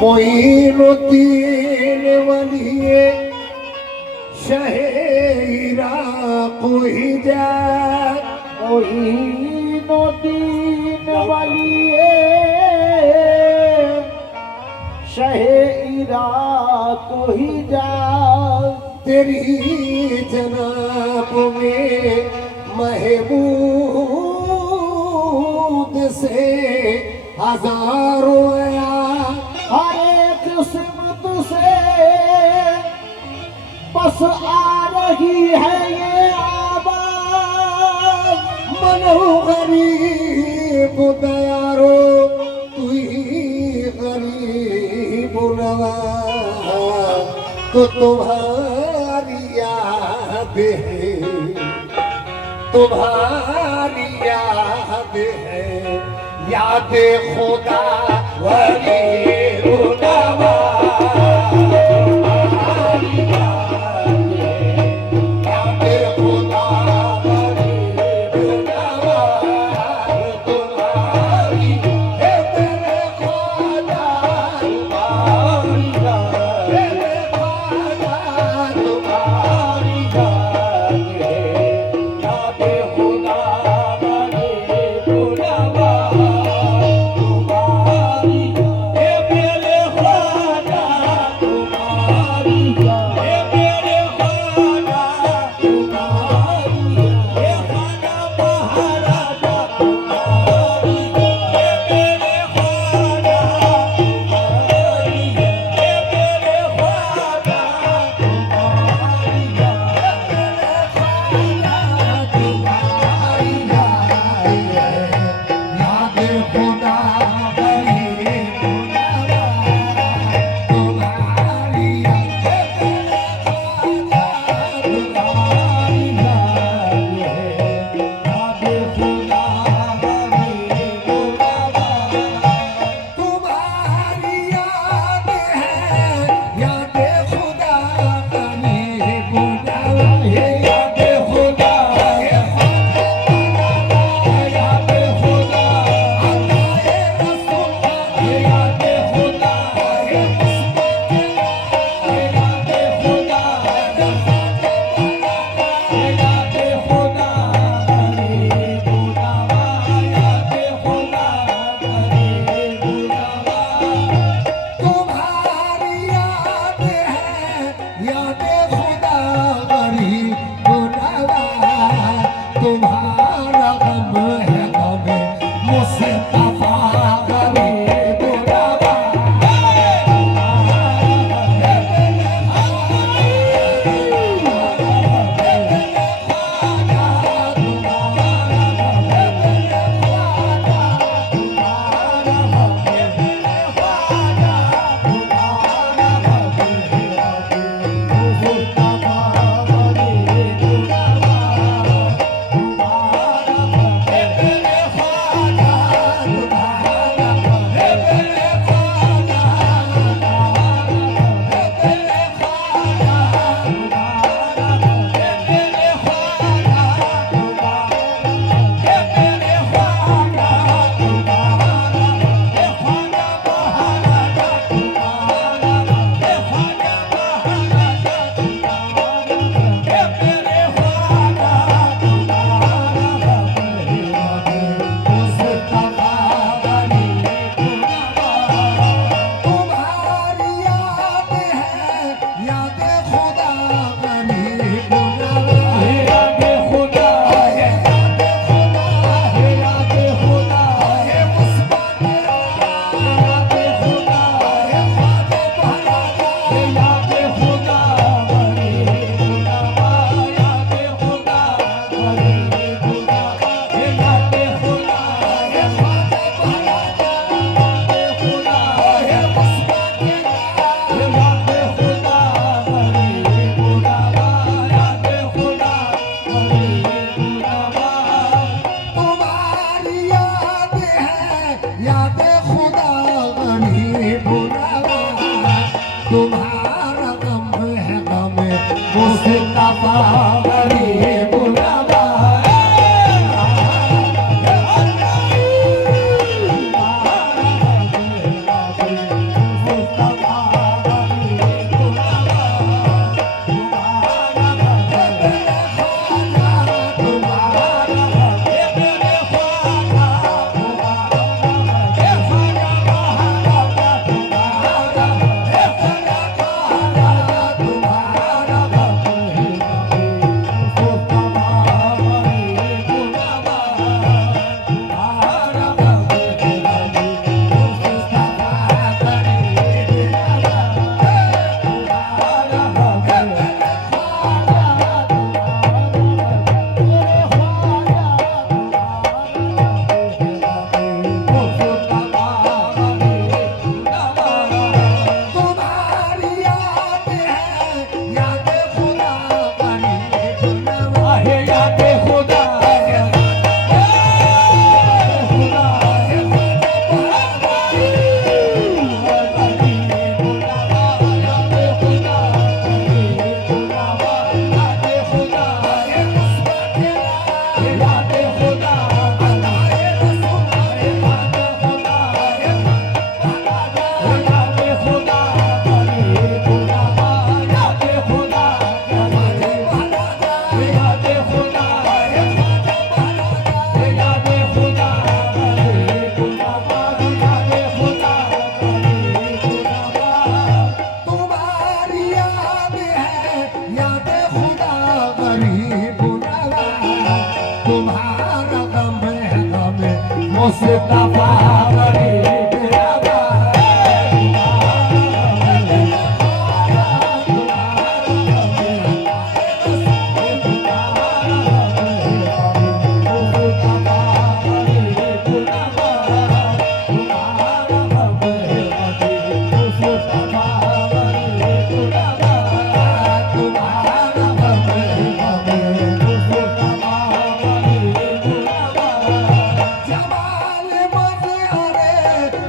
मोइनुद्दीन वलिए शहेरा कोई जा मोइनुद्दीन वलिए शहेरा कोई जा तेरी जनाब में महबूब से हजारों आया हर एक किस्मत से बस आ रही है ये आवाज मनो गरीब दयारो तू ही गरीब नवाज तो तुम्हारी याद है तुम्हारी याद है याद खुदा वली रुनवा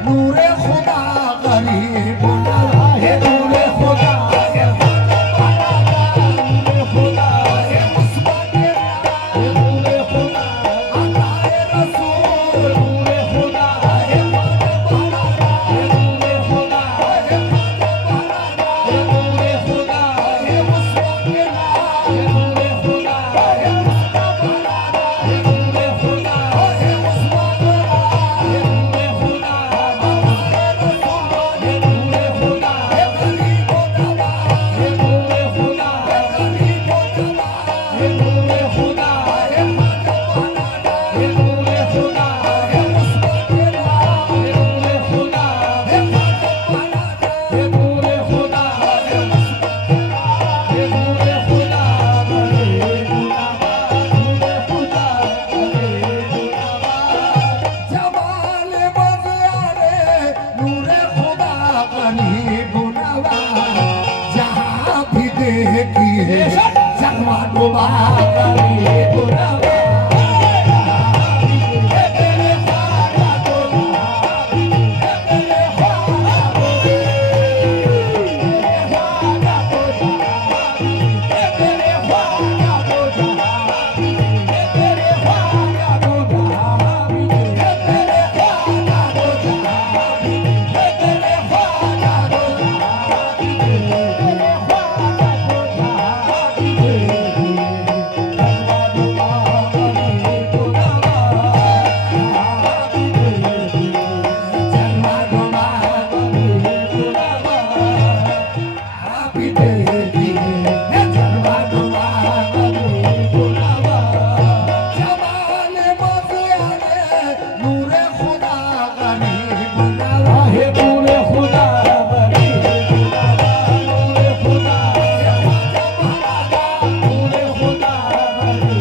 नूरे खुदा गरीब नवा है नूरे खुदा है नूरे खुदा है मुस्बत है नूरे खुदा अताए रसूल नूरे खुदा है नूरे खुदा है नूरे खुदा है मुस्बत है नूरे खुदा है नूरे खुदा है मुस्बत है नूरे खुदा अताए रसूल है नूरे खुदा है गरीब नवा है नूरे खुदा है गरीब नवा है नूरे खुदा है है नूरे खुदा है मुस्बत है नूरे खुदा है है नूरे खुदा है मुस्बत है नूरे खुदा गरीब नवा नूरे खुदा गरीब नवा जमाल बज़ारे नूरे खुदा गरीब नवा जहाँ भी देखी है जगवा डुबा गरीब नवा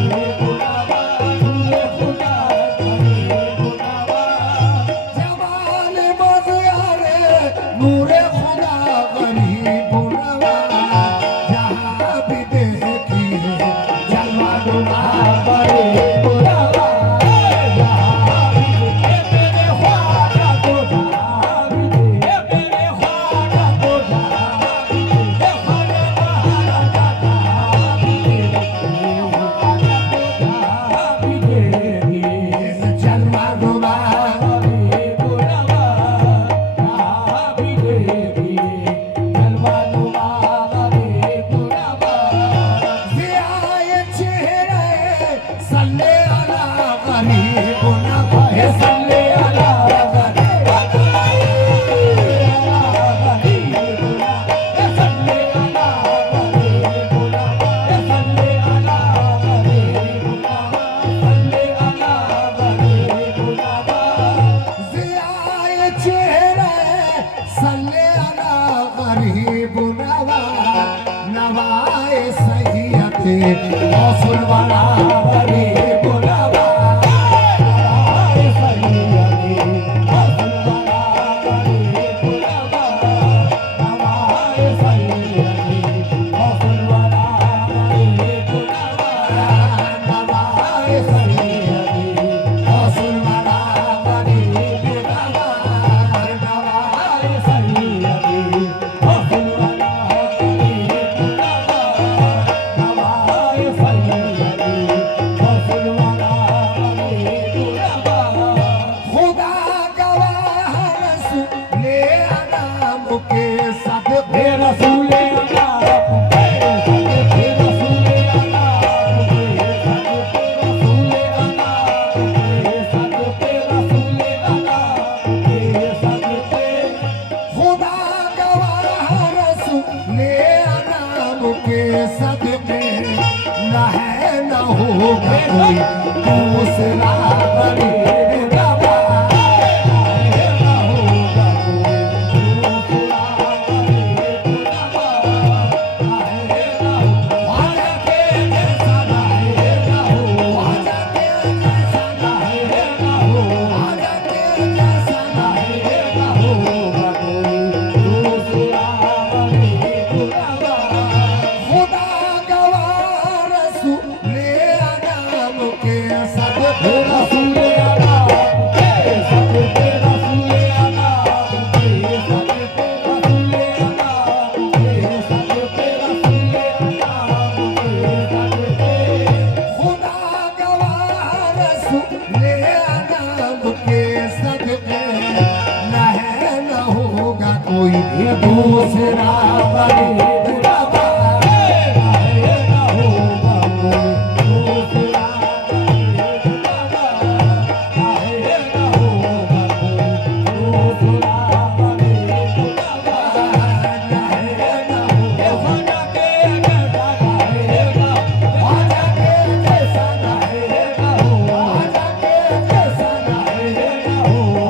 नूरे खुदा गरीब नवा जहाँ भी देखी है जलवा डुबा गरीब नवा जहाँ भी मेरे ख्वाजा को जहाँ भी मेरे ख्वाजा को जहाँ भी ख्वाजा महाराजा जहाँ भी ख्वाजा को जहाँ भी देखी जलवा डुबा गरीब नवा नवाए सैयदे गौसुल वाला गरीब नवा नवाए सैयदे गौसुल वाला गरीब नवा नवाए सैयदे गौसुल वाला गरीब नवा नवाए सैयदे गौसुल वाला गरीब नवा नवाए सैयदे गौसुल वाला होगा कोई दूसरा गरीब नवा ना होगा कोई दूसरा गरीब नवा ना हो ख्वाजा के जैसा ना हो ख्वाजा के जैसा ना हो ख्वाजा के जैसा ना होगा कोई दूसरा गरीब नवा खुदा गवाह रसूल के सद रसूल अला कोई दूसरा गरीब न काहे न होगा कोई दूसरा गरीब न काहे न होगा कोई दूसरा गरीब न काहे न होगा के जैसा रहेगा राजा के जैसा रहेगा राजा के जैसा रहेगा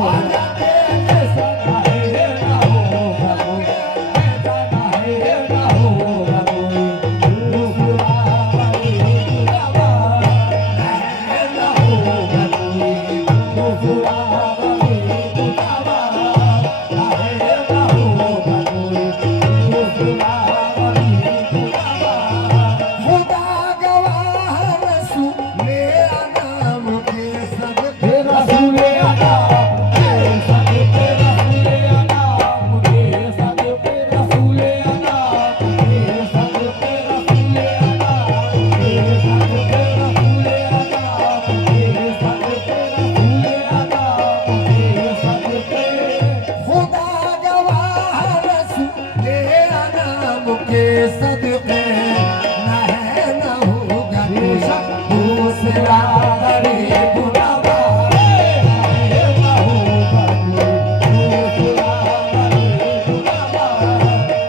राजा के जैसा रहेगा होगा कोई ऐसा रहेगा होगा कोई दूसरा गरीब न काहे न होगा कोई दूसरा गरीब न काहे न होगा कोई दूसरा गरीब न खुदा गवाह रसूले नाम के सदके रसूले नाम के सदके रसूले नाम के सदके रसूले नाम के सदके रसूले नाम के सदके रसूले नाम के सदके रसूले नाम के सदके खुदा गवाह रसूले नाम के सदके न है न होगा दूसरा गरीब न काहे न होगा कोई दूसरा गरीब न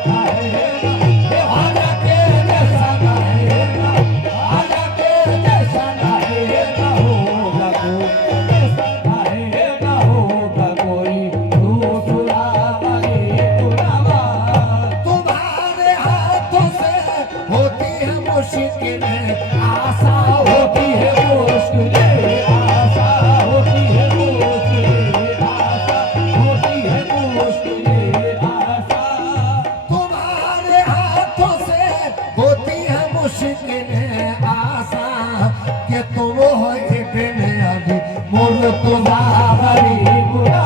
काहे न राजा के जैसा रहेगा राजा के जैसा रहेगा होगा कोई ऐसा रहेगा होगा कोई दूसरा गरीब न तुम्हारे हाथों से होती है मुश्किलें आशा होती है मुश्किलें आशा होती है मुश्किलें आशा होती है मुश्किलें आशा तुम्हारे हाथों से होती है मुश्किलें आशा कि तुम हो इब्न अभी मुर्तज़ा गरीब न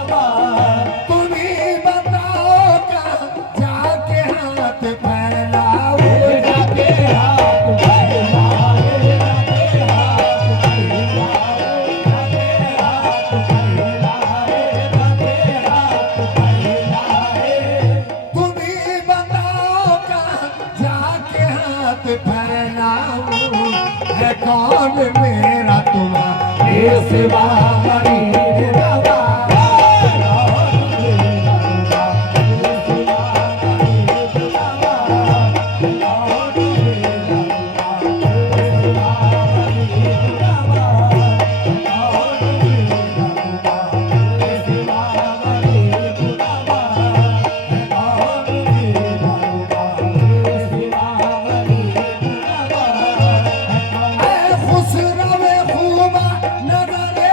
तुम्ही बताओ कहाँ जाके हाथ फैलाओ जाके हाथ फैलाओ जाके हाथ फैलाओ जाके हाथ फैलाओ जाके हाथ फैलाओ तुम्ही बताओ कहाँ जाके हाथ फैलाओ है कौन मेरा तुम्हारे सिवा गरीब न खुसरवे खूबा नजरे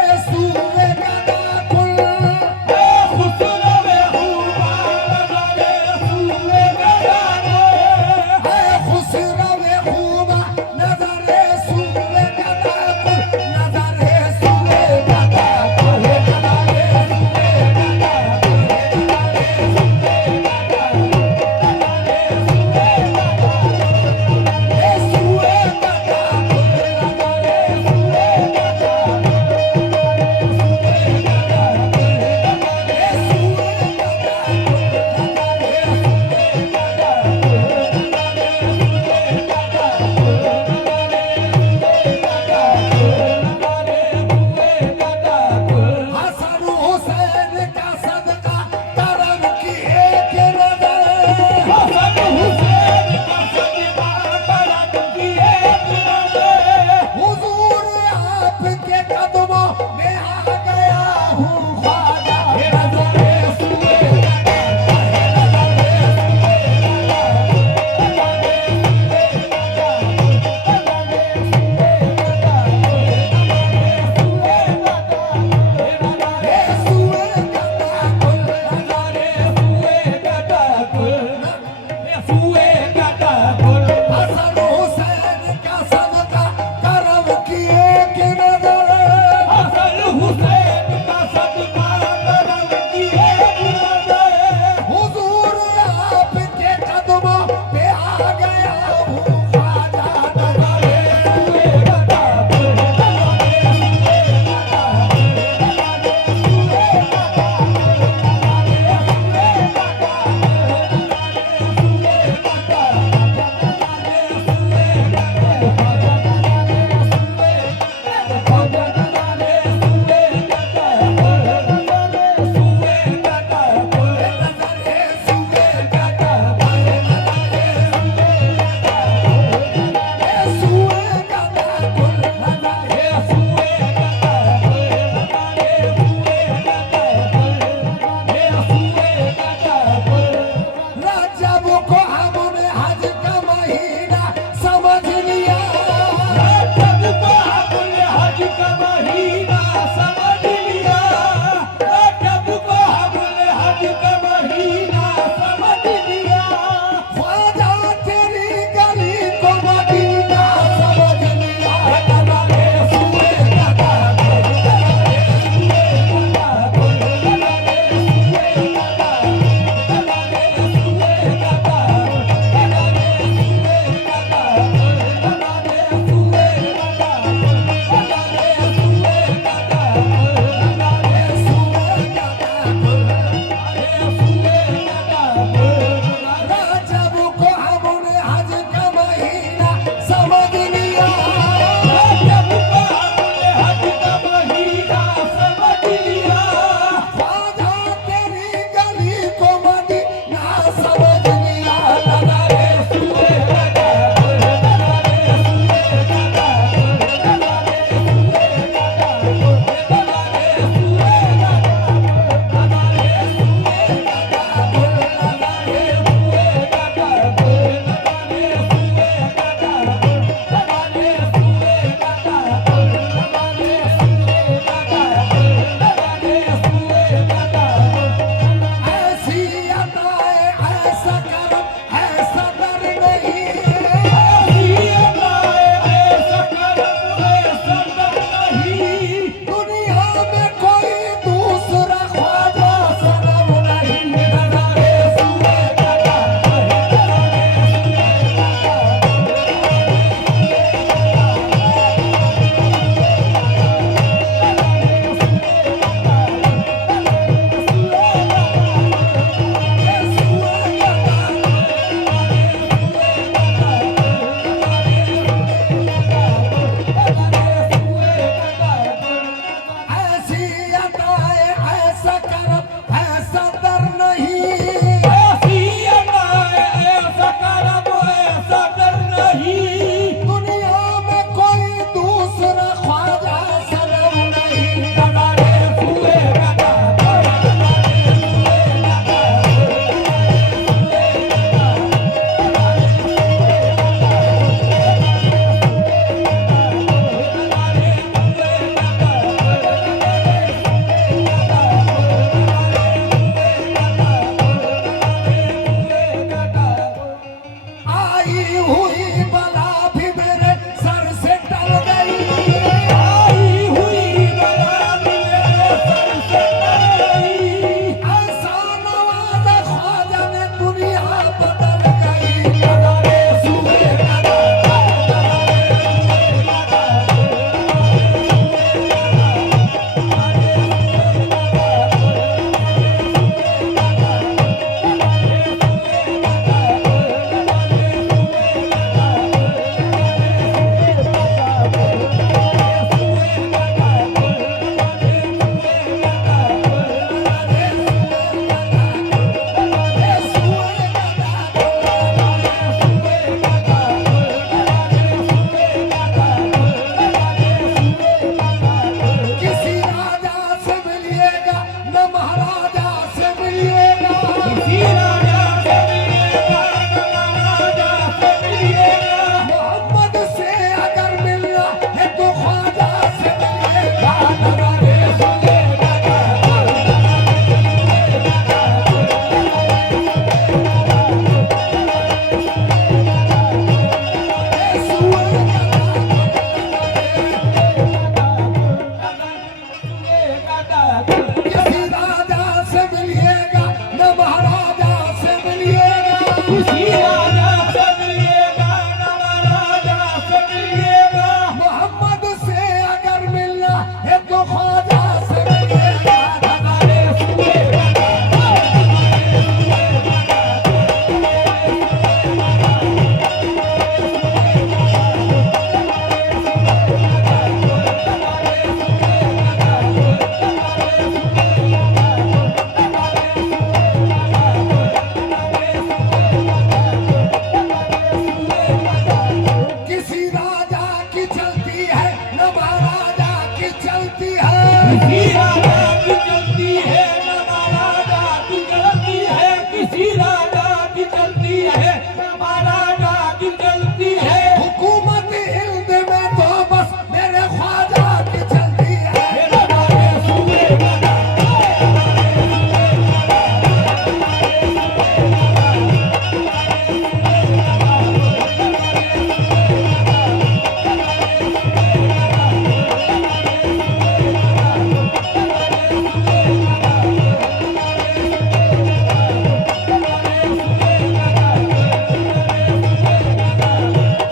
किसी राजा की चलती है, महाराजा की चलती है। हुकूमत हिंद में तो बस मेरे ख्वाजा की चलती है।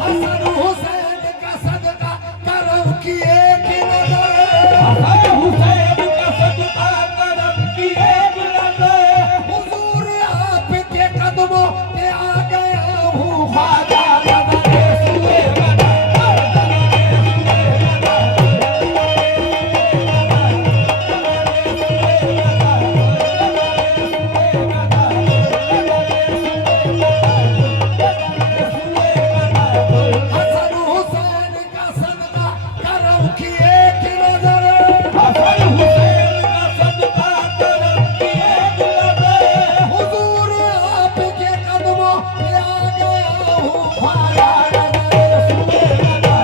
हसन हुसैन का सदका करम की एक नजर, हसन हुसैन का सदका करम की एक नजर। हुजूर आपके कदमों पे आ गया हूँ ख्वाजा नजरे सुए गदा। हसन हुसैन का सदका करम की एक नजर, हसन हुसैन का सदका करम की एक नजर। हुजूर आपके कदमों पे आ गया हूँ ख्वाजा नजरे सुए गदा।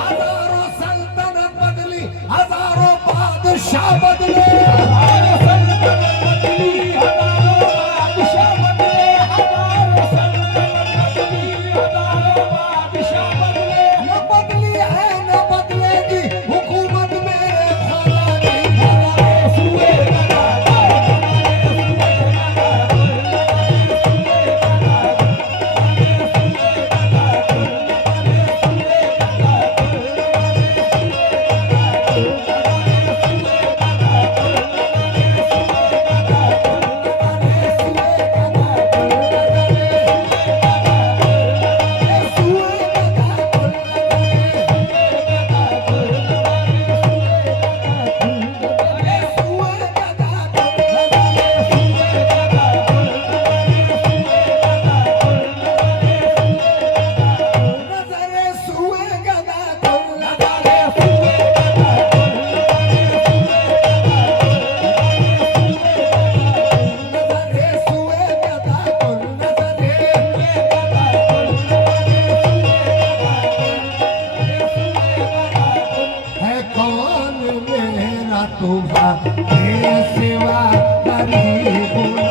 हजारों सल्तनत बदली, हजारों बादशाह बदले, हजारों सल्तनत बदली, हजारों बादशाह बदले, हजारों सल्तनत बदली, हजारों बादशाह बदले। न बदली है न बदलेगी हुकूमत मेरे ख्वाजा की। नजरे सुए गदा। है कौन मेरा तुम्हारे सिवा गरीब